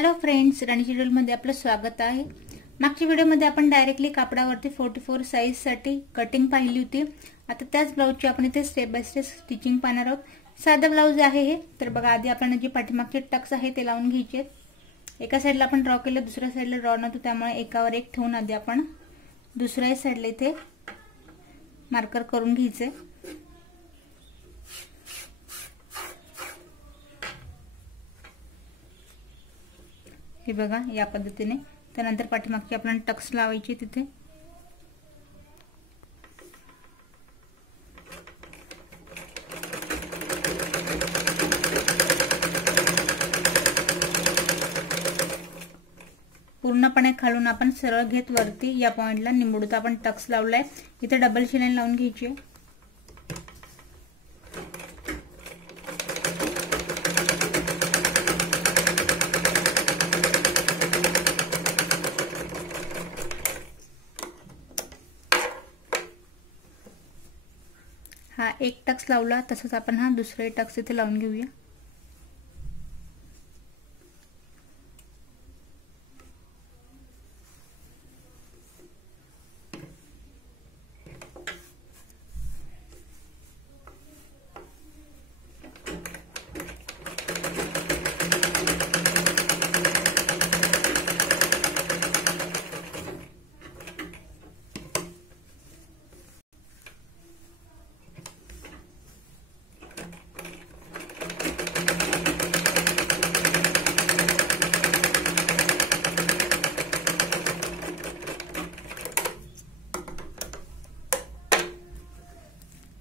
Hello friends, राणी शेड्यूलमध्ये आपलं स्वागत आहे। मागच्या व्हिडिओमध्ये आपण डायरेक्टली कापडावरती 44 साइज साठी कटिंग पाहिली होती। आता त्याच ब्लाउजची आपण इथे स्टेप बाय स्टेप स्टिचिंग पाहणार आहोत। साधा ब्लाउज आहे हे। तर बघा, आधी आपण जे पाठीमागचे टक्स आहे ते लावून घ्यायचे। एका साइडला आपण ड्रॉ केलं, दुसऱ्या साइडला ड्रॉ नव्हतं, त्यामुळे एकावर एक ठेवून आधी आपण दुसऱ्या साइडला इथे मार्कर करून घ्यायचे। हे बघा, या पद्धतीने। त्यानंतर पाठीमागची आपण टक्स लावायची तिथे। पूर्णपणे खालून आपण सरळ घेत वरती या पॉइंटला निमुडता आपण टक्स लावलाय। इथे डबल शिलाई लावून घ्यायची आहे। हा एक टक्स लावला, तसंच आपण हा दुसरा टक्स इथे लावून घेऊया।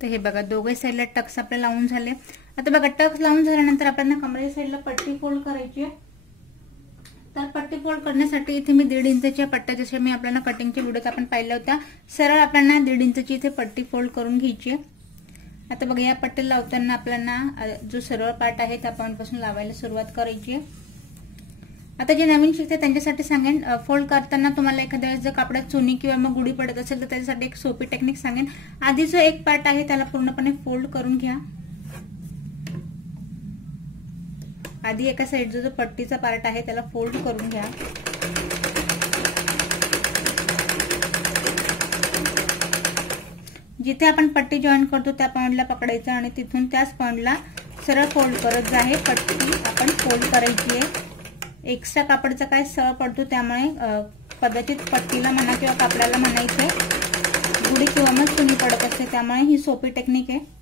तर हे बघा, दोघे साइडला टक्स आपले लावून झाले। आता बघा, टक्स लावून झाल्यानंतर आपल्याला कमरेच्या साइडला पट्टी फोल्ड करायची आहे। तर पट्टी फोल्ड करण्यासाठी इथे मी 1.5 इंचच्या पट्ट्या, जसे मी आपल्याला कटिंगच्या व्हिडिओत आपण पाहिल्या होत्या, सरळ आपल्याला 1.5 इंचची इथे पट्टी फोल्ड करून घ्यायची आहे। आता बघा, या पट्टी लावताना आपल्याला जो सरळ पार्ट आहे त्या पॉइंट पासून लावायला सुरुवात करायची आहे। आता जे नवीन शिकते त्यांच्यासाठी सांगेन, फोल्ड करताना तुम्हाला एखाद्या वेळेस जर कापडात चुनी किंवा मग गुढी पडत असेल तर त्याच्यासाठी एक सोपी टेक्निक सांगेन। आधी जो एक पार्ट आहे त्याला पूर्णपणे फोल्ड करून घ्या। आधी एका साइड जो पट्टीचा पार्ट आहे त्याला फोल्ड करून घ्या। जिथे आपण पट्टी जॉईन करतो त्या पॉइंटला पकडायचं आणि तिथून त्याच पॉइंटला सरळ फोल्ड करत जा। हे पट्टी आपण फोल्ड करायची आहे। एक्स्ट्रा कापडचा काय सळ पडतो, त्यामुळे कदाचित पट्टीला म्हणा किंवा कापडाला म्हणा इथे गुढी किंवा मग चुनी पडत असते, त्यामुळे ही सोपी टेक्निक आहे।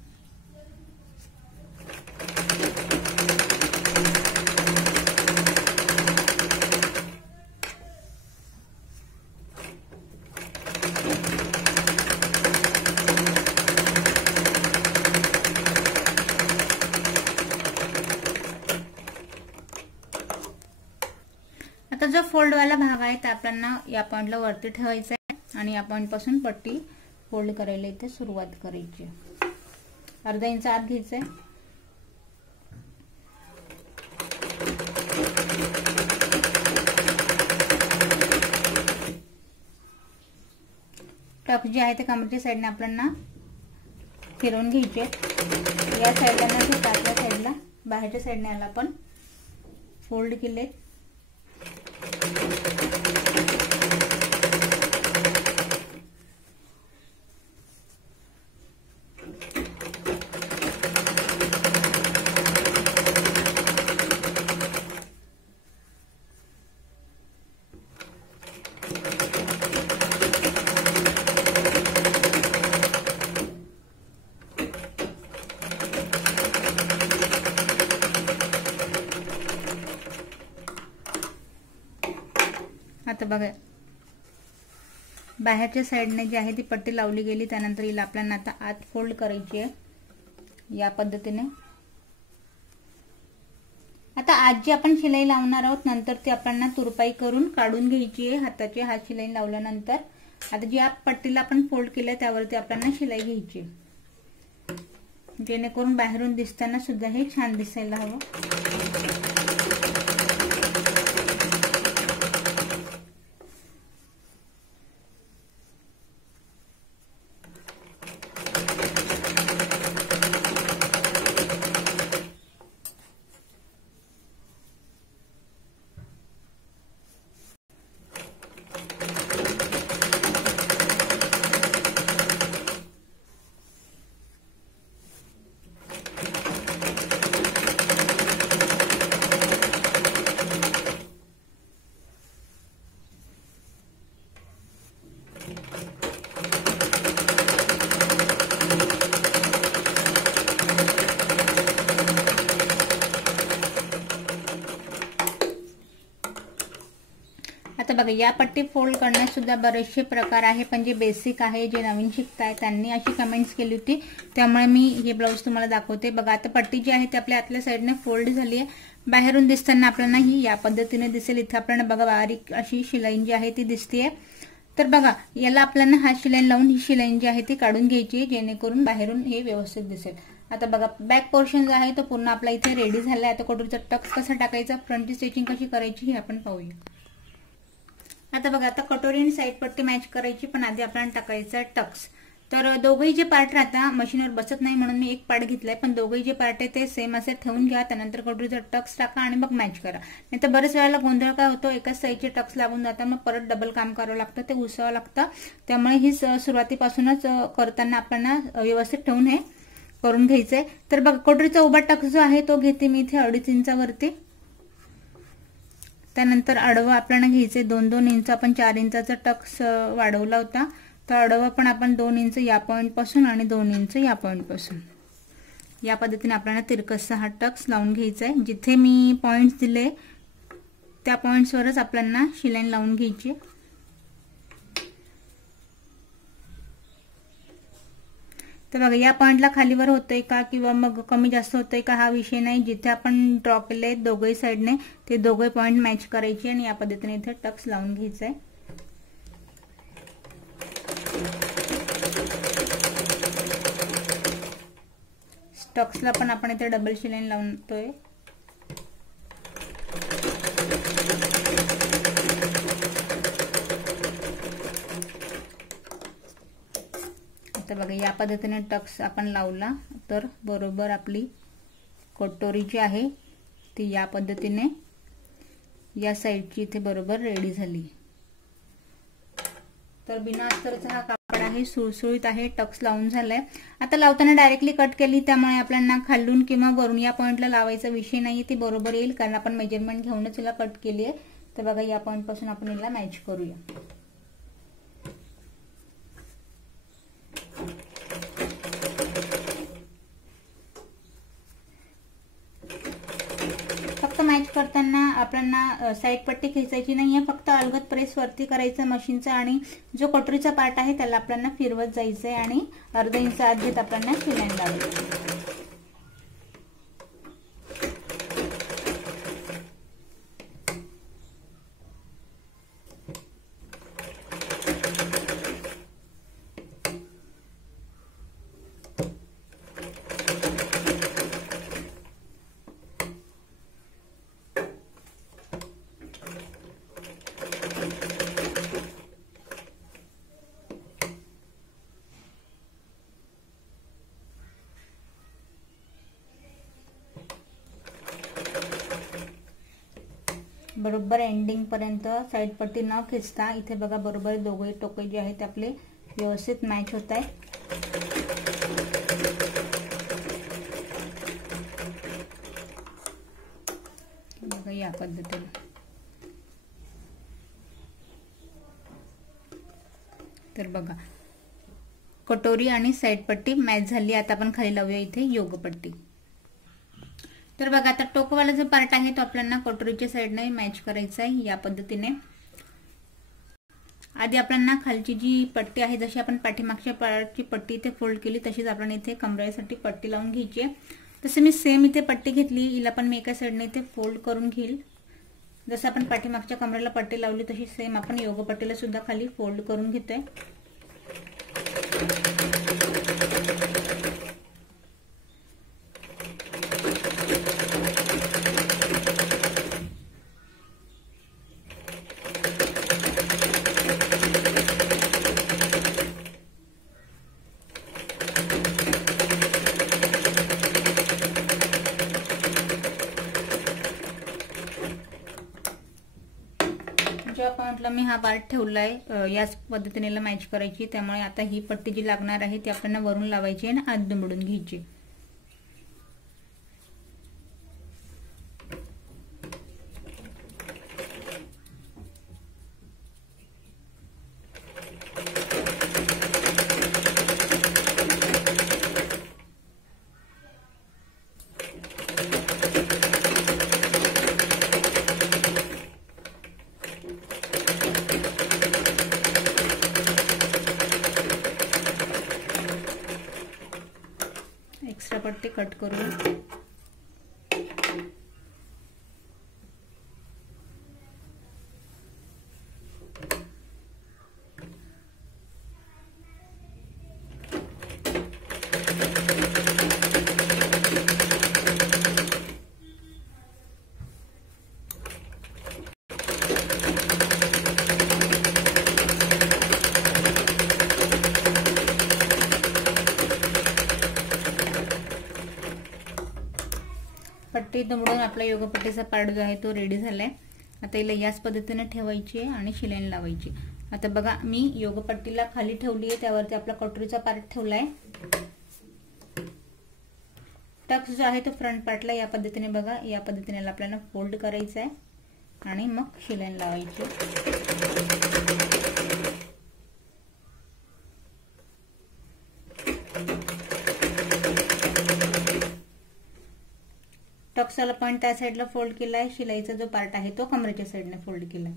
आता जो फोल्ड वाला भाग आहे त्या आपल्याला या पॉइंटला वरती ठेवायचा आहे आणि या पॉइंट पासून पट्टी फोल्ड करायला इथे सुरुवात करायची। अर्धा इंच आत घ्यायचंय। टक जे आहे ते कमरेच्या साईडने आपल्याला फिरवून घ्यायचे। या साईडला ना ते आतल्या साईडला बाहेरच्या साईडने याला आपण फोल्ड केले। आता बघा, बाहेरच्या साईडने जी आहे ती पट्टी लावली गेली, त्यानंतर हिला आपल्याला आता आत फोल्ड करायची आहे या पद्धतीने। आता आज जी आपण शिलाई लावणार आहोत, नंतर ती आपल्याला तुरपाई करून काढून घ्यायची आहे हाताची। हात शिलाई लावल्यानंतर आता जी या पट्टीला आपण फोल्ड केलं त्यावरती आपल्याला शिलाई घ्यायची, जेणेकरून बाहेरून दिसताना सुद्धा हे छान दिसायला हवं। बघा या पट्टी फोल्ड करण्यात सुद्धा बरेचसे प्रकार आहे, पण जे बेसिक आहे जे नवीन शिकताय त्यांनी अशी कमेंट्स केली होती, त्यामुळे मी हे ब्लाऊज तुम्हाला दाखवते। बघा आता पट्टी जी आहे ती आपल्या आतल्या साईडने फोल्ड झाली आहे, बाहेरून दिसताना आपल्याला ही या पद्धतीने दिसेल। इथे आपल्याला बघा बारीक अशी शिलाई जी आहे ती दिसतेय। तर बघा याला आपल्याला हा शिलाई लावून ही शिलाई जी आहे ती काढून घ्यायची, जेणेकरून बाहेरून हे व्यवस्थित दिसेल। आता बघा बॅक पोर्शन जो आहे तो पूर्ण आपला इथे रेडी झालाय। आता कटोरीचा टक्स कसा टाकायचा, फ्रंटची स्टिचिंग कशी करायची हे आपण पाहूया। आता बघा आता कटोरी आणि साईड पट्टी मॅच करायची, पण आधी आपल्याला टाकायचा टक्स। तर दोघेही जे पार्ट राहता मशीनवर बसत नाही म्हणून मी एक पार्ट घेतलाय, पण दोघेही जे पार्ट आहे ते सेम असे ठेवून घ्या, त्यानंतर कटोरीचा टक्स टाका आणि मग मॅच करा। नाही तर बरेच वेळेला गोंधळ काय होतो, एकाच साईडचे टक्स लागून जातात, मग परत डबल काम करावं लागतं, ते उसावं लागतं। त्यामुळे ही सुरुवातीपासूनच करताना आपल्याला व्यवस्थित ठेवून हे करून घ्यायचंय। तर बघा कटोरीचा उभा टक्स जो आहे तो घेते मी इथे 2.5 इंचावरती, त्यानंतर आडवं आपल्याला घ्यायचे 2-2 इंच। आपण 4 इंचाचा टक्स वाढवला होता, तर आडवं पण आपण 2 इंच या पॉइंट पासून आणि 2 इंच या पॉइंट पासून या पद्धतीने आपल्याला तिरकसा हा टक्स लावून घ्यायचा आहे। जिथे मी पॉइंट्स दिले त्या पॉइंट्सवरच आपल्याला शिलाई लावून घ्यायची। तर बघा या पॉइंटला खालीवर होतंय का किंवा मग कमी जास्त होतंय का हा विषय नाही, जिथे आपण ड्रॉ केले दोघे साइडने ते दोघे पॉइंट मॅच करायचे आणि या पद्धतीने इथे टक्स लावून घ्यायचा आहे। टक्सला पण आपण इथे डबल शिलाई लावतोय। तर बघा या पद्धतीने टक्स आपण लावला तर बरोबर आपली कटोरी जी आहे ती या पद्धतीने या साइडची इथे बरोबर रेडी झाली। तर बिना अस्तरचा हा कापड आहे, सुळसुळीत आहे, टक्स लावून झालाय। आता लावताना डायरेक्टली कट केली त्यामुळे आपल्याला खालून किंवा वरून या पॉइंटला लावायचा विषय नाही, ती बरोबर येईल कारण आपण मेजरमेंट घेऊनच याला कट केली आहे। तर बघा या पॉइंट पासून आपण याला मॅच करूया। फक्त मॅच करताना आपल्याला साइड पट्टी खेचायची नाहीये, फक्त अलगद प्रेस वरती करायचं मशीनचा आणि जो कटोरीचा पार्ट आहे त्याला आपल्याला फिरवत जायचंय आणि अर्धा इंच आत घेत आपल्याला शिलाई लावायची। बरोबर एंडिंग पर्यंत साइड पट्टी न खेचता इथे बघा बरोबर दोघे टोके जे आहेत आपले व्यवस्थित मॅच होत आहे। बघा या पद्धतीने। तर बघा कटोरी आणि साइड पट्टी मॅच झाली। आता आपण खाली लावूया इथे योग पट्टी। तर बघा आता टोकवाला जो पार्ट आहे तो आपल्याला कटोरीच्या साइडने मॅच करायचा आहे या पद्धतीने। आधी आपल्याला खालची जी पट्टी आहे जशी आपण पाठीमागच्या पार्टची पट्टी इथे फोल्ड केली तशीच आपल्याला इथे कमरेसाठी पट्टी लावून घ्यायची आहे। तसे मी सेम इथे पट्टी घेतली, हिला पण मी एका साइडने इथे फोल्ड करून घेईल। जसं आपण पाठीमागच्या कमरेला पट्टी लावली तशी सेम आपण योग पट्टीला सुद्धा खाली फोल्ड करून घेतोय। ज्या पॉइंटला मी हा पार्ट ठेवलाय याच पद्धतीने मॅच करायची, त्यामुळे आता ही पट्टी जी लागणार आहे ती आपल्याला वरून लावायची आणि आत दुमडून घ्यायची। पट्टी कट करूया. पट्टी दुमडून आपला योगपट्टीचा पार्ट जो आहे तो रेडी झालाय. आता हिला याच पद्धतीने ठेवायची आहे आणि शिलाईन लावायची. आता बघा मी योगपट्टीला खाली ठेवली आहे, त्यावरती आपला कटोरीचा पार्ट ठेवलाय. टक्स जो आहे तो फ्रंट पार्टला या पद्धतीने बघा, या पद्धतीने आपल्याला फोल्ड करायचा आहे आणि मग शिलाईन लावायची. टक्सला पॉइंट त्या साईडला फोल्ड केलाय. शिलाईचा जो पार्ट आहे तो कमरेच्या साईडने फोल्ड केलाय.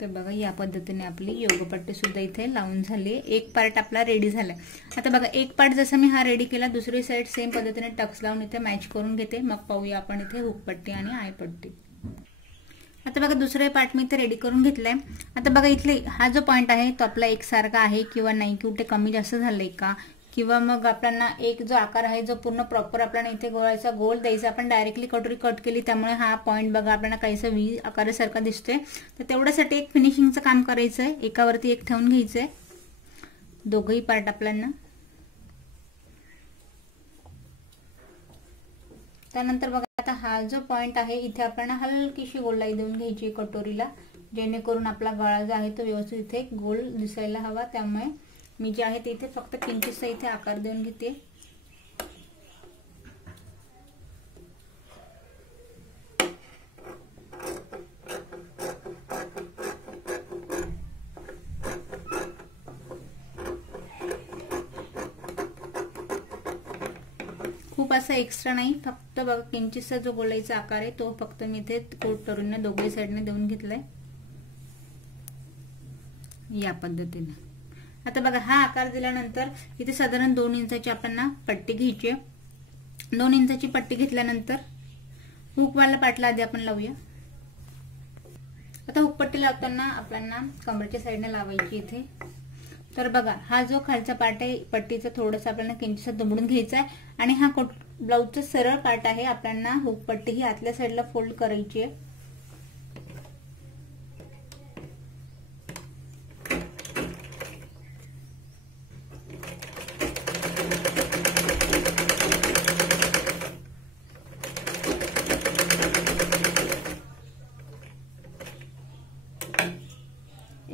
तर बघा या पद्धतीने आपली योगपट्टी सुद्धा इथे लावून झाली. एक पार्ट आपला रेडी झालाय. आता बघा एक पार्ट जसं मी हा रेडी केला, दुसरी साईड सेम पद्धतीने टक्स लावून इथे मॅच करून घेते. मग पाहूया आपण इथे हुकपट्टी आणि आयपट्टी. आता बघा दुसरे पार्ट मी इथे रेडी करून घेतलाय. आता बघा इथले हा जो पॉइंट आहे तो आपला एकसारखा आहे किंवा नाही, कुठे कमी जास्त झालंय का, किंवा मग आपल्याला एक जो आकार आहे जो पूर्ण प्रॉपर आपल्याला इथे गोळाचा गोल द्यायचा. आपण डायरेक्टली कटोरी कट केली त्यामुळे हा पॉइंट बघा आपल्याला काहीसा व्ही आकारासारखा दिसतोय. तर तेवढ्यासाठी एक फिनिशिंगचं काम करायचंय. एकावरती एक ठेवून घ्यायचंय दोघही पार्ट आपल्याला. त्यानंतर बघा आता हा जो पॉइंट आहे इथे आपल्याला हलकीशी गोलाई देऊन घ्यायची कटोरीला, जेणेकरून आपला गळा जो आहे तो व्यवस्थित इथे गोल दिसायला हवा. त्यामुळे मी जे आहे ते इथे फक्त किंचितसा इथे आकार देऊन घेते. खूप असं एक्स्ट्रा नाही, फक्त बघा किंचितसा जो गोलाईचा आकार आहे तो फक्त मी इथे कटोरीने दोघे साईडने देऊन घेतलाय या पद्धतीने. आता बघा हा आकार दिल्यानंतर इथे साधारण 2 इंचाची आपल्याला पट्टी घ्यायची. 2 इंचाची पट्टी घेतल्यानंतर हुकवाला पाटला आधी आपण लावूया. आता हुकपट्टी लावताना आपल्याला कमरेच्या साईडने लावायची इथे. तर बघा हा जो खालचा पार्ट आहे पट्टीचा थोडासा आपल्याला किंचित दुमडून घ्यायचा आहे आणि हा ब्लाऊजचा सरळ पार्ट आहे आपल्याला हुकपट्टी ही आतल्या साईडला फोल्ड करायची आहे.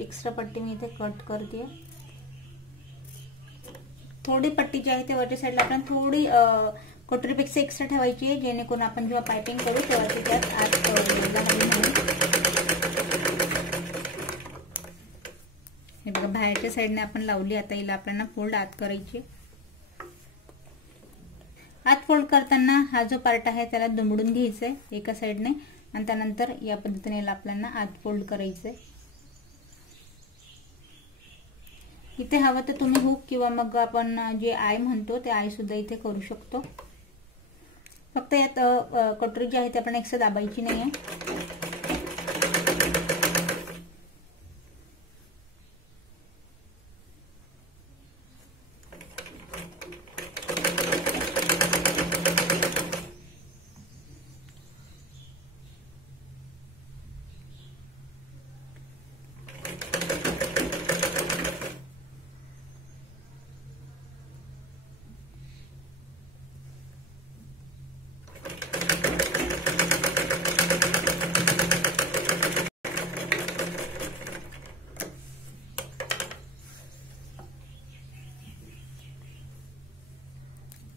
एक्स्ट्रा पट्टी मी इथे कट करते. थोडी पट्टी जी आहे ते वरच्या साईडला आपण थोडी कटोरीपेक्षा एक्स्ट्रा ठेवायची आहे, जेणेकरून आपण जेव्हा पायपिंग करू तेव्हा ती त्यात आत हे बघा बाहेरच्या साईडने आपण लावली. आता हिला आपल्याला फोल्ड आत करायची. आत फोल्ड करताना हा जो पार्ट आहे त्याला दुमडून घ्यायचा आहे एका साईडने आणि त्यानंतर या पद्धतीने आपल्याला आत फोल्ड करायचंय. इथे हवं तर तुम्ही हुक किंवा मग आपण जे आय म्हणतो ते आय सुद्धा इथे करू शकतो. फक्त यात कटोरी जी आहे ती आपण एकसाथ दाबायची नाहीये.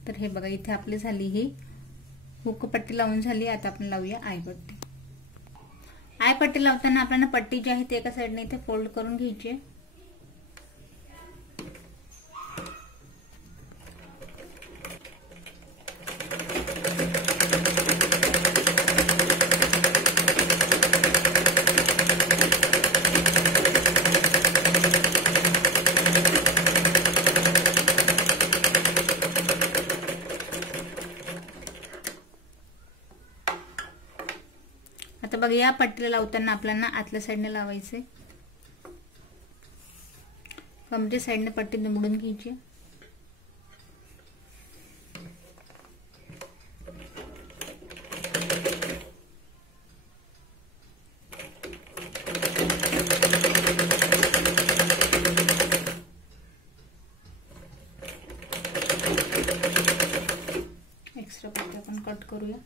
तर हे बघा इथे आपली झाली ही हुक पट्टी लावून झाली. आता आपण लावूया आय पट्टी. आय पट्टी लावताना आपल्याला पट्टी जी आहे ती एका साईडने इथे फोल्ड करून घ्यायची आहे. आता बघा या पट्टीला लावताना आपल्याला आतल्या साईडने लावायचे, कमरेच्या साईडने पट्टी निवडून घ्यायची. एक्स्ट्रा पट्टी आपण कट करूया.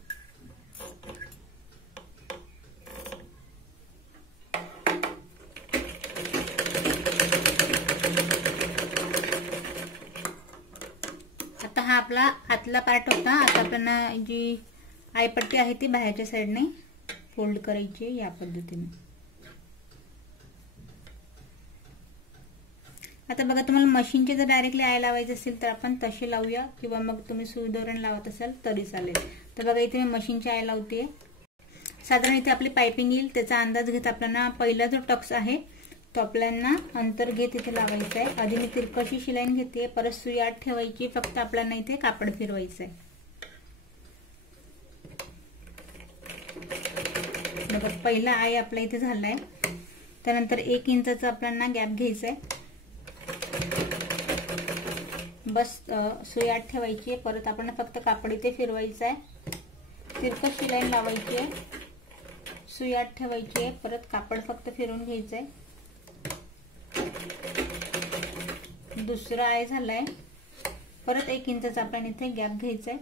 आता हा आपला आतला पार्ट होता. आता आपल्याला जी आयपट्टी आहे ती बाहेरच्या साईडने फोल्ड करायची या पद्धतीने. आता बघा तुम्हाला मशीनचे जर डायरेक्टली आय लावायचे असेल तर आपण तसे लावूया, किंवा मग तुम्ही सुई दोरण लावत असाल तरी चालेल. तर बघा इथे मी मशीनची आय लावते. साधारण इथे आपली पायपिंग येईल त्याचा अंदाज घेत आपल्याला पहिला जो टक्स आहे तो आपल्याला अंतर घेत इथे लावायचा आहे. आधी मी तिरकशी शिलाई घेते, परत सुई आत ठेवायची, फक्त आपल्याला इथे कापड फिरवायचं आहे. बघा पहिला आय आपला इथे झालाय. त्यानंतर 1 इंचाचा आपल्याला गॅप घ्यायचा आहे. बस सुई आत ठेवायची, परत आपण फक्त कापड इथे फिरवायचं आहे, तिरकस शिलाई लावायची आहे, सुई आत ठेवायची आहे, परत कापड फक्त फिरवून घ्यायचं आहे. दुसरा आय झालाय. परत 1 इंचाचा आपण इथे गॅप घ्यायचा आहे.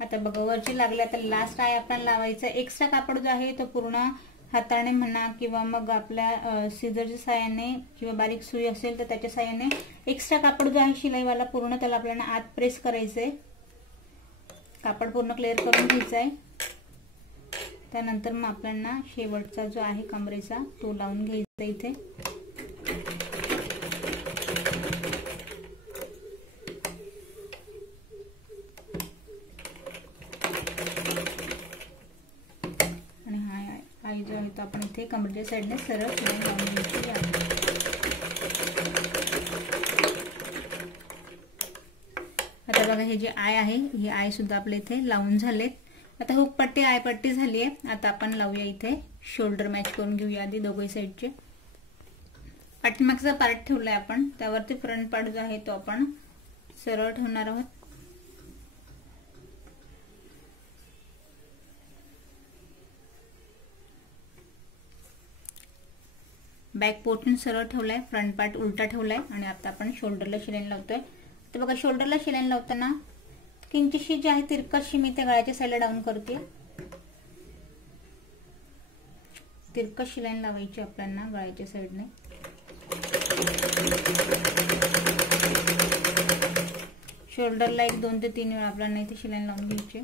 आता बघा वरची लागली. आता लास्ट आय आपण लावायचं. एक्स्ट्रा कापड जो आहे तो पूर्ण हाताने म्हणा किंवा मग आपल्या सीझरच्या साहाय्याने किंवा बारीक सुई असेल तर त्याच्या साहाय्याने एक्स्ट्रा कापड जो आहे शिलाईवाला पूर्ण त्याला आपल्याला आत प्रेस करायचंय. कापड पूर्ण क्लिअर करून घ्यायचं आहे. त्यानंतर मग आपल्याला शेवटचा जो आहे कमरेचा तो लावून घ्यायचा इथे. जो आहे तो आपण इथे कमरेच्या साईडने सरळ शिलाई लावून घ्यायची आहे. आता बघा हे जे आय आहे हे आय सुद्धा आपले इथे लावून झालेत. आता हुक पट्टी आय पट्टी झाली आहे. आता आपण लावूया इथे शोल्डर मॅच करून घेऊया आधी दोघे साईडचे. पाठीमागचा पार्ट ठेवलाय आपण, त्यावरती फ्रंट पार्ट जो आहे तो आपण सरळ ठेवणार आहोत. बॅक पोर्शन सरळ ठेवलाय, फ्रंट पार्ट उलटा ठेवलाय आणि आता आपण शोल्डरला शिलाई लावतोय. तर बघा शोल्डरला शिलाई लावताना किंचितशी जी आहे तिरकशी मी त्या गळ्याच्या साईडला डाऊन करते. तिरकस शिलाई लावायची आपल्याला गळ्याच्या साईडने. शोल्डरला 1 2 ते 3 वेळा आपल्याला इथे शिलाई लावून घ्यायची.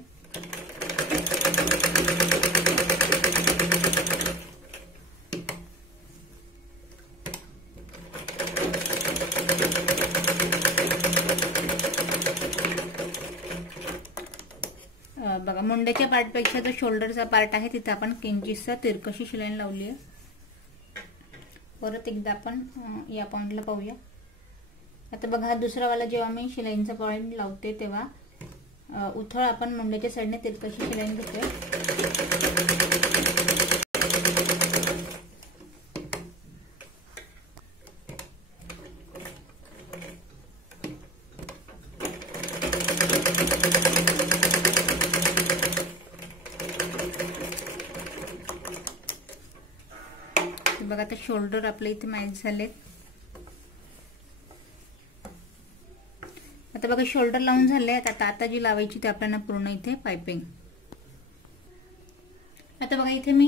बघा मुंड्याच्या पार्टपेक्षा जो शोल्डरचा पार्ट आहे तिथे आपण किंचितसा तिरकशी शिलाई लावली आहे. परत एकदा आपण या पॉइंटला पाहूया. आता बघा हा दुसरा वाला जेव्हा मी शिलाईंचा पॉइंट लावते तेव्हा उथळ आपण मुंड्याच्या साईडने तिरकशी शिलाई घेतोय. बघा आता शोल्डर आपले इथे मॅच झालेत. आता बघा शोल्डर लावून झाले. आता जी लावायची ते आपल्याला पूर्ण इथे पाइपिंग. आता आता बघा इथे मी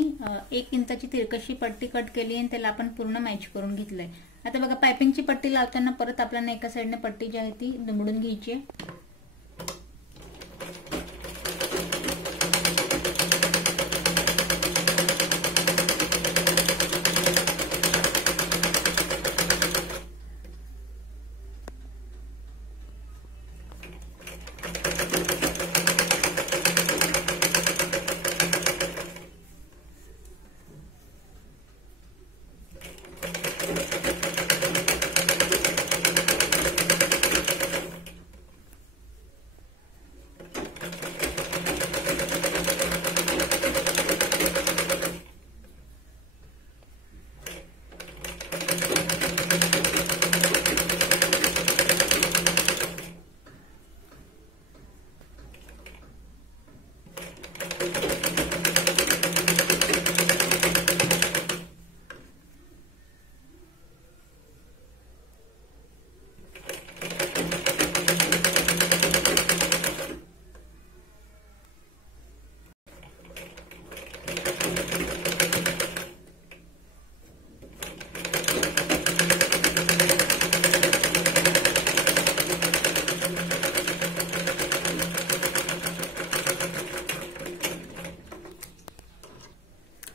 1 इंचाची तिरकशी पट्टी कट केली आणि त्याला आपण पूर्ण मॅच करून घेतलंय। आता बघा पायपिंगची पट्टी लावताना परत आपल्याला एका साइडने पट्टी जी आहे ती दुमडून घ्यायची आहे।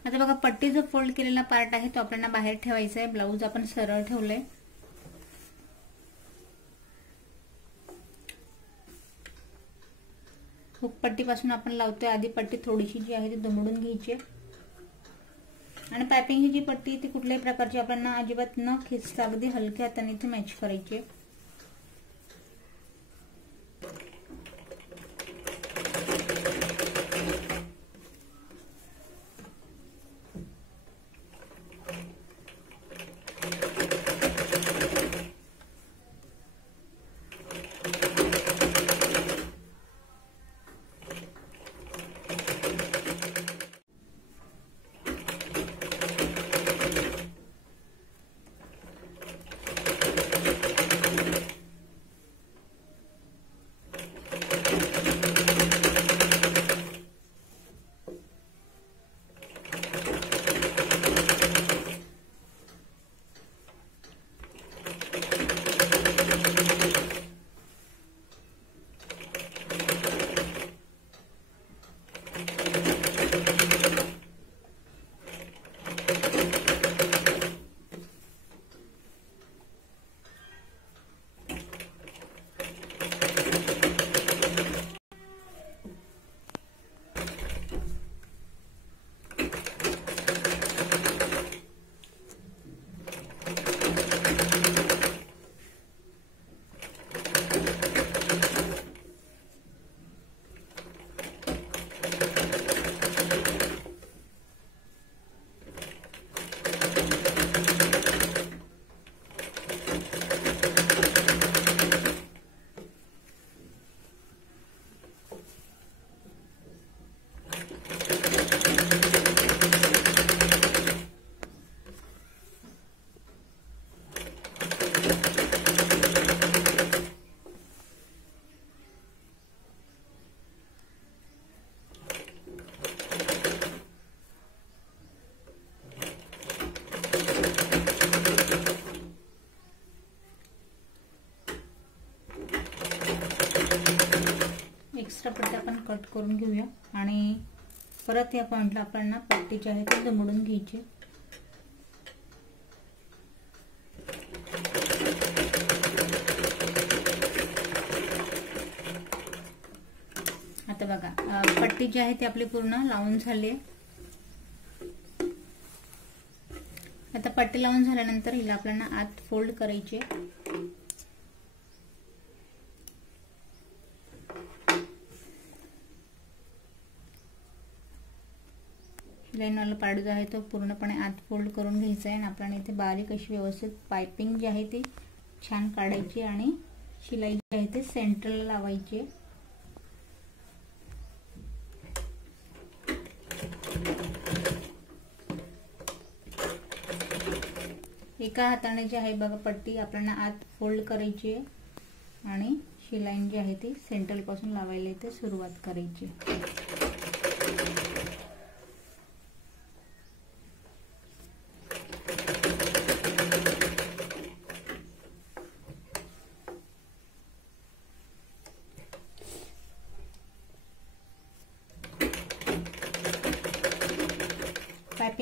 आता बघा पट्टी जो फोल्ड केलेला पार्ट आहे तो आपल्याला बाहेर ठेवायचा आहे। ब्लाऊज आपण सरळ ठेवलंय। हुक पट्टीपासून आपण लावतोय आधी पट्टी थोडीशी जी आहे ती दुमडून घ्यायची आणि पायपिंगची जी पट्टी ती कुठल्याही प्रकारची आपल्याला अजिबात न खेचता अगदी हलक्या हाताने इथे मॅच करायची आहे। एक्स्ट्रा पट्टी आपण कट करून घेऊया आणि परत या पॉइंटला आपण पट्टी जी आहे ती दुमडून घ्यायची। आता बघा पट्टी जी आहे ती आपली पूर्ण लावून झाली आहे। आता पट्टी लावून झाल्यानंतर हिला आपल्याला आत फोल्ड करायची। लाईन वाला पार्ट जो आहे तो पूर्णपणे आत फोल्ड करून घ्यायचा आहे आणि आपल्याला इथे बारीक अशी व्यवस्थित पाइपिंग जी आहे ती छान काढायची आणि शिलाई जी आहे ती सेंटरला लावायची। एका हाताने जी आहे बघा पट्टी आपल्याला आत फोल्ड करायची आहे आणि शिलाई जी आहे ती सेंटर पासून लावायला इथे सुरुवात करायची।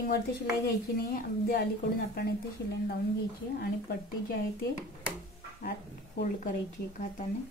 वरती शिलाई घ्यायची नाही, अगदी अलीकडून आपण इथे शिलाई लावून घ्यायची आणि पट्टी जी आहे ती आत फोल्ड करायची एका हाताने.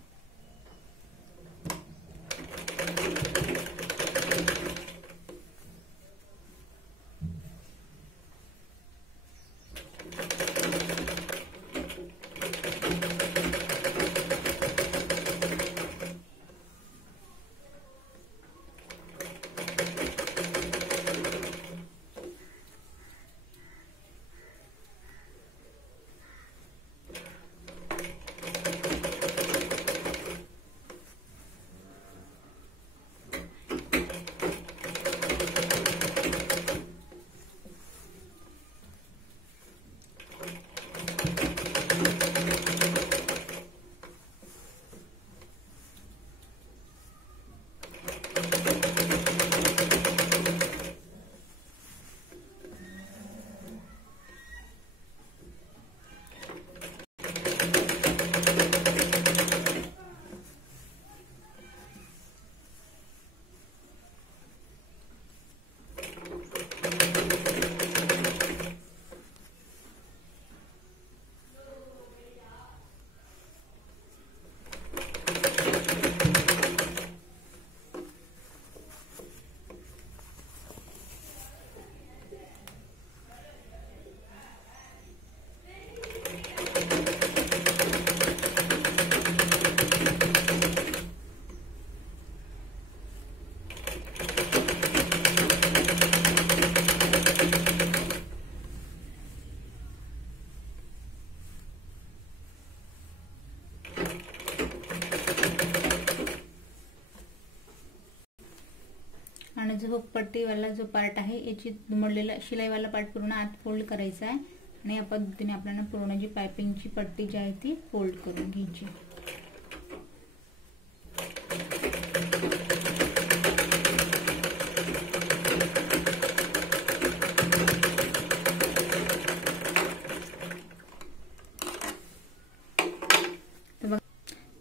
आणि जो पट्टीवाला जो पार्ट आहे याची दुमडलेला शिलाईवाला पार्ट पूर्ण आत फोल्ड करायचा आहे आणि या पद्धतीने आपल्याला पूर्ण जी पाइपिंगची पट्टी जी आहे ती फोल्ड करून घ्यायची.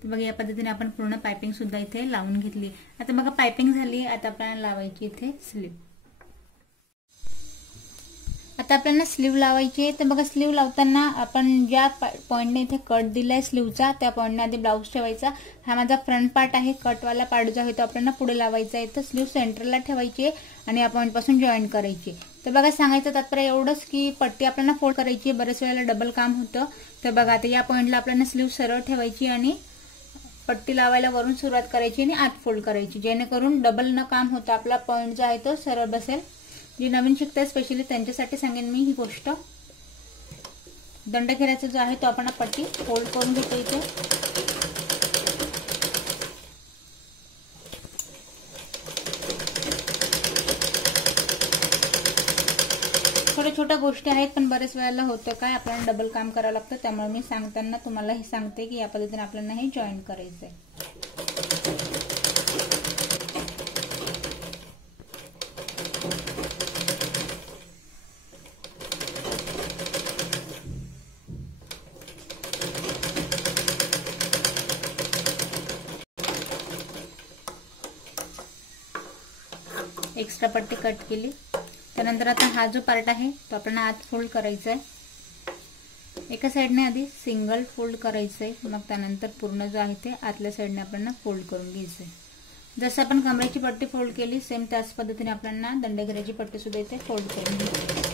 बघा या पद्धतीने आपण पूर्ण पाइपिंग सुद्धा इथे लावून घेतली. आता बघा पाइपिंग झाली. आता आपल्याला लावायची इथे स्लीव. आता आपल्याला स्लीव लावायची. तर बघा स्लीव लावताना आपण ज्या पॉइंटने इथे कट दिलाय स्लीवचा त्या पॉइंटने आधी ब्लाउज ठेवायचा. हा माझा फ्रंट पार्ट आहे. कटवाला पार्ट जो आहे तो आपल्याला पुढे लावायचा आहे. तर स्लीव सेंटरला ठेवायची आणि या पॉइंट पासून जॉईन करायची. तर बघा सांगायचं तात्पर्य एवढंच की पट्टी आपल्याला फोल्ड करायची. बरेच वेळेला डबल काम होतं. तर बघा आता या पॉइंटला आपल्याला स्लीव सरळ ठेवायची आणि पट्टी लावायला वरून सुरुवात करायची आणि आत फोल्ड करायची, जेणेकरून डबल न काम होता आपला पॉइंट जो आहे तो सरळ बसेल. जी नवीन शिकताय स्पेशली त्यांच्यासाठी सांगेन मी ही गोष्ट. दंडघेऱ्याचा जो आहे तो आपण पट्टी फोल्ड करून घेतो इथे. छोट्या छोट्या गोष्टी आहेत पण बरेच वेळेला होतं काय आपल्याला डबल काम करावं लागतं. त्यामुळे मी सांगताना तुम्हाला हे सांगते की या पद्धतीने आपल्याला हे जॉईन करायचंय. एक्स्ट्रा पट्टी कट केली. त्यानंतर आता हा जो पार्ट आहे तो आपण आत फोल्ड करायचा आहे. एका साइडने आधी सिंगल फोल्ड करायचंय, मग त्यानंतर पूर्ण जो आहे ते आतल्या साइडने आपण फोल्ड करून घ्यायचंय. जसं आपण कमरेची पट्टी फोल्ड केली सेम त्याच पद्धतीने आपल्याला दंडघेऱ्याची पट्टी सुद्धा इथे फोल्ड करून घ्यायची.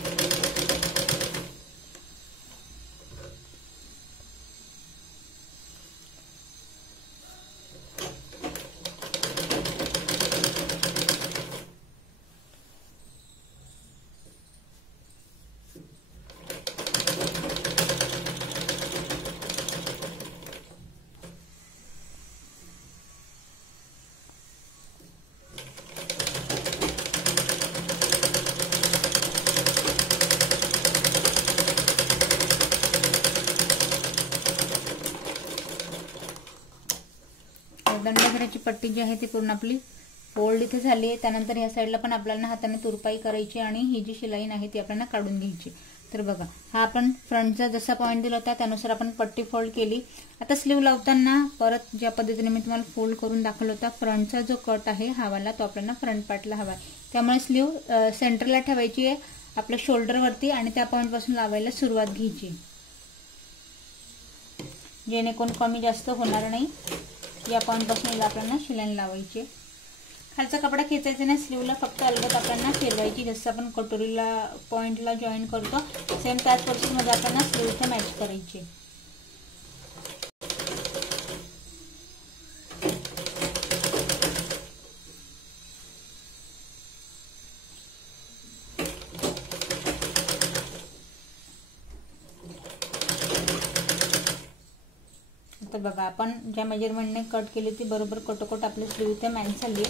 दंडघेऱ्याची पट्टी जी आहे ती पूर्ण आपली फोल्ड इथे झाली आहे. त्यानंतर या साईडला पण आपल्याला हाताने तुरपाई करायची आणि ही जी शिलाई आहे ती आपल्याला काढून घ्यायची. तर बघा हा आपण फ्रंटचा जसा पॉइंट दिला होता त्यानुसार आपण पट्टी फोल्ड केली. आता स्लीव लावताना परत ज्या पद्धतीने मी तुम्हाला फोल्ड करून दाखवला होता फ्रंटचा जो कट आहे हा वाला तो आपल्याला फ्रंट पार्टला हवा आहे. त्यामुळे स्लीव सेंटरला ठेवायची आहे आपल्या शोल्डरवरती आणि त्या पॉइंट पासून लावायला सुरुवात घ्यायची, जेणेकरून कमी जास्त होणार नाही. या पॉइंट पासून आपल्याला शिलाई लावायची. खालचा कपडा खेचायचा नाही, स्लीवला फक्त अलगद आपल्याला फिरवायची. जसं आपण कटोरीला पॉइंटला जॉईन करतो सेम त्याच प्रोसेसमध्ये आपल्याला स्लीव इथे मॅच करायची. तर बघा आपण ज्या मेजरमेंटने कट केली ती बरोबर कटोकट आपली स्लीव इथे मॅच झाली.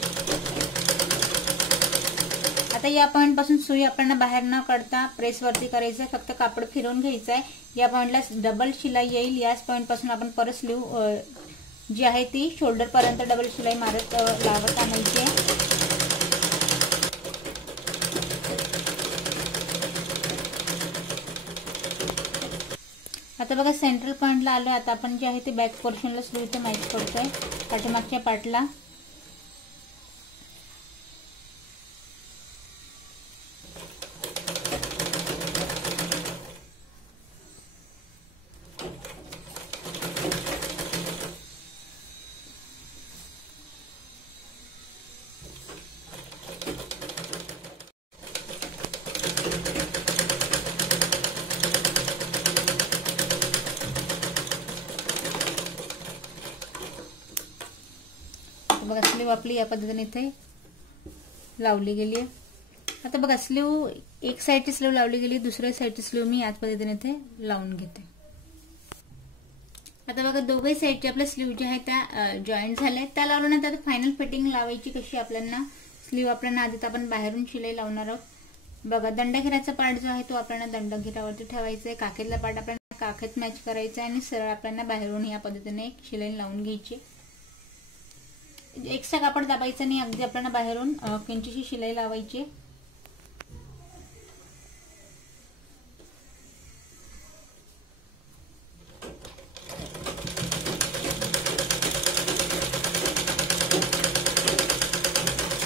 आता या पॉइंट पासून सुई आपल्याला बाहेर न काढता प्रेस वरती करायचं आहे, फक्त कापड फिरवून घ्यायचं आहे. या पॉइंटला डबल शिलाई येईल. याच पॉइंट पासून आपण परत स्लीव जी आहे ती शोल्डर पर्यंत डबल शिलाई मारत लावत आणायची आहे. आता बघा सेंट्रल पॉइंटला आलो. आता आपण जे आहे ते बॅक पोर्शनला स्लीव इथे मॅच करतोय पाठीमागच्या पार्टला. बघा स्लीव आपली या पद्धतीने इथे लावली गेली आहे. आता बघा स्लीव एक साईडची स्लीव लावली गेली, दुसऱ्या साईडची स्लीव मी याच पद्धतीने इथे लावून घेते. आता बघा दोघे साईडचे आपल्या स्लीव जे आहे त्या जॉईंट झाल्या. त्या लावल्यानंतर फायनल फिटिंग लावायची कशी आपल्याला. स्लीव आपल्याला आधी आपण बाहेरून शिलाई लावणार आहोत. बघा दंडघेराचा पार्ट जो आहे तो आपल्याला दंडघेरावरती ठेवायचा आहे. काखेतला पार्ट आपल्याला काखेत मॅच करायचा आहे आणि सरळ आपल्याला बाहेरून या पद्धतीने एक शिलाई लावून घ्यायची. एक्स्ट्रा कापड दाबायचं नाही, अगदी आपल्याला बाहेरून किंचीशी शिलाई लावायची.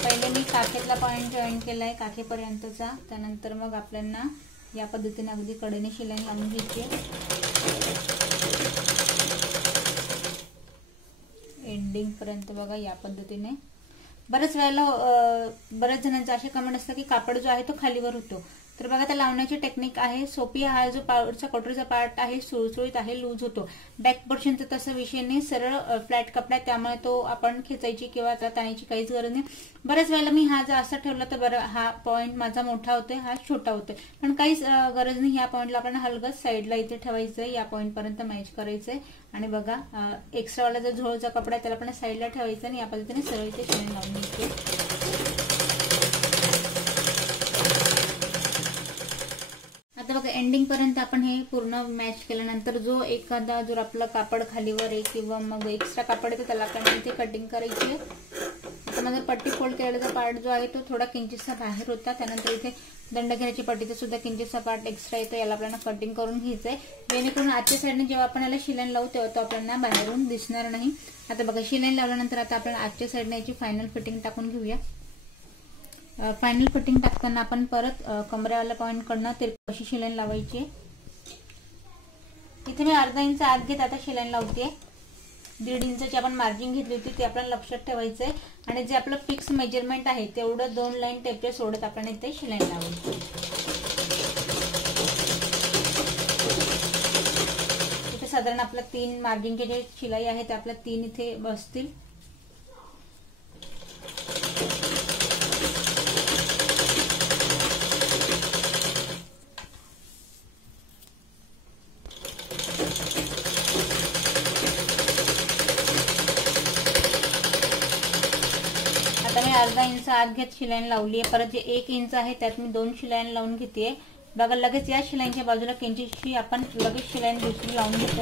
पहिले मी काखेतला पॉइंट जॉईन केलाय काखेपर्यंतचा, त्यानंतर मग आपल्याला या पद्धतीने अगदी कडेने शिलाई लावून घ्यायची. एंडिंग पर्यंत बघा या पद्धतीने. बरेच वेळेला बरेच जणांचे असे कमेंट असतात की कापड जो आहे तो खालीवर होतो. तर बघा त्या लावण्याची टेक्निक आहे सोपी. हा जो पावरचा कटोरीचा पार्ट आहे सुळसुळीत आहे, लूज होतो. बॅक पोर्शनचा तसा विषय नाही, सरळ फ्लॅट कपडा, त्यामुळे तो आपण खेचायची किंवा ताणायची काहीच गरज नाही. बऱ्याच वेळेला मी हा जर असा ठेवला तर बरं हा पॉइंट माझा मोठा होतोय, हा छोटा होतोय, पण काहीच गरज नाही. या पॉइंटला आपण हलगच साईडला इथे ठेवायचंय, या पॉइंट पर्यंत मॅच करायचंय. आणि बघा एक्स्ट्रावाला जो झोळचा कपडा आहे त्याला आपण साईडला ठेवायचा आणि या पद्धतीने सरळ इथे शिलाई लावून घ्यायची. आता बघा एंडिंग पर्यंत आपण हे पूर्ण मॅच केल्यानंतर जो एखादा जर आपलं कापड खालीवर आहे किंवा मग एक्स्ट्रा कापड आहे तर त्याला आपण इथे कटिंग करायची आहे. आता माझा पट्टी फोल्ड केलेला पार्ट जो आहे तो थोडा किंचितसा बाहेर होता, त्यानंतर इथे दंडघेराची पट्टीचा सुद्धा किंचितसा पार्ट एक्स्ट्रा येतो, याला आपल्याला कटिंग करून घ्यायचंय, जेणेकरून आजच्या साईडने जेव्हा आपण याला शिलाई लावू तेव्हा तो आपल्याला बाहेरून दिसणार नाही. आता बघा शिलाई लावल्यानंतर आता आपण आजच्या साईडने याची फायनल फिटिंग टाकून घेऊया. फायनल फिटिंग टाकताना आपण परत कमरेवाला पॉइंट कडनं तिरकी अशी शिलाई लावायची. इथे मी अर्धा इंच आत घेत आता शिलाई लावते. 1.5 इंचाची आपण मार्जिन घेतली होती ते आपल्याला लक्षात ठेवायचंय आणि जे आपलं फिक्स मेजरमेंट आहे तेवढं 2 लाईन टेपचे सोडत आपण इथे शिलाई लावायची. इथे साधारण आपल्या 3 मार्जिनचे जे शिलाई आहे ते आपल्या 3 इथे बसतील. अर्धा इंच आत घेत शिलाई लावली आहे. परत जे 1 इंच आहे त्यात मी 2 शिलाई लावून घेते. बघा लगेच या शिलाईच्या बाजूला किंचितशी आपण लगेच शिलाई दुसरी लावून घेतो.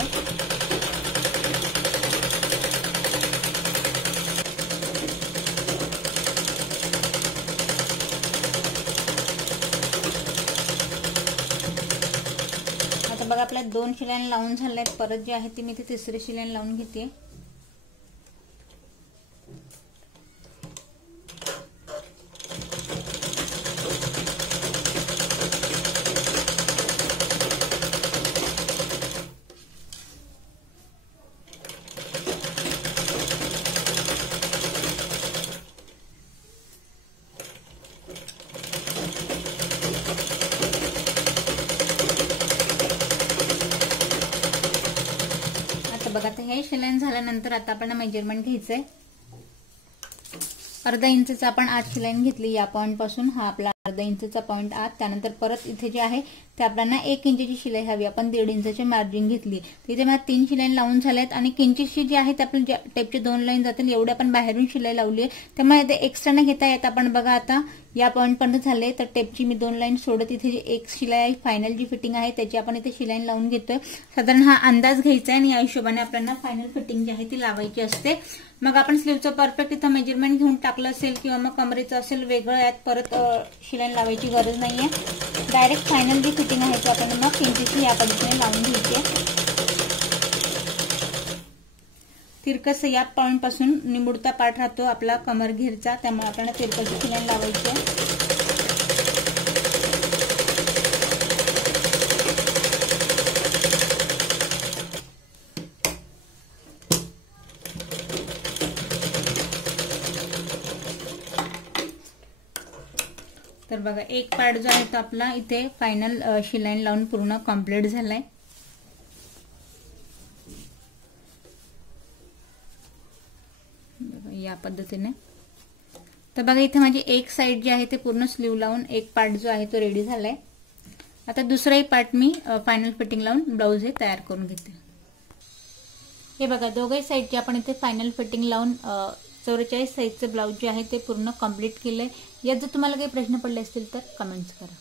आता बघा आपल्या 2 शिलाई लावून झाल्यात. परत जे आहे ती मी तिसरी शिलाई लावून घेते. बघा आता हे शिलाई झाल्यानंतर आता आपण मेजरमेंट घ्यायचंय. अर्धा इंचचा आपण आत शिलाई घेतली या पॉइंट पासून. हा आपला अर्धा इंचचा पॉइंट आत. त्यानंतर परत इथे जे आहे ते आपल्याला 1 इंचची शिलाई हवी. आपण 1.5 इंचची मार्जिन घेतली. तिथे मला 3 शिलाई लावून झाल्यात आणि किंचितशी जी आहे ते आपल्या टेपचे 2 लाईन जातील एवढे आपण बाहेरून शिलाई लावली आहे. त्यामुळे ते एक्स्ट्रा न घेता येत. आपण बघा आता या पॉइंट पर्यंत झाले तर टेपची मी 2 लाईन सोडत इथे जी एक शिलाई फायनल जी फिटिंग आहे त्याची आपण इथे शिलाई लावून घेतोय. साधारण हा अंदाज घ्यायचा आहे आणि या हिशोबाने आपल्याला फायनल फिटिंग जी आहे ती लावायची असते. मग आपण स्लीवचं परफेक्ट इथं मेजरमेंट घेऊन टाकलं असेल किंवा मग कमरेचं असेल वेगळं यात परत शिलाई लावायची गरज नाहीये. डायरेक्ट फायनल जी फिटिंग आहे ती आपण मग किंचितशी या पद्धतीने लावून घ्यायची. तिरकस या पॉइंट पासून निमुडता पार्ट राहतो आपला कमर घेरचा. त्यामुळे आपल्याला तिरकसची शिलाई लावायची आहे. तर बघा एक पार्ट जो आहे तो आपला इथे फायनल शिलाई लावून पूर्ण कंप्लीट झालाय. या पद्धतीने. तर बघा इथे माझी एक साइड जी आहे ते पूर्ण स्लीव लावून एक पार्ट जो आहे तो रेडी झालाय. आता दुसराही पार्ट मी फायनल फिटिंग लावून ब्लाउज हे तयार करून घेते. हे बघा दोघही साइडची आपण इथे फायनल फिटिंग लावून 44 साइजचं ब्लाउज जे आहे ते पूर्ण कंप्लीट केलंय. यात जर तुम्हाला काही प्रश्न पडले असतील तर कमेंट्स करा.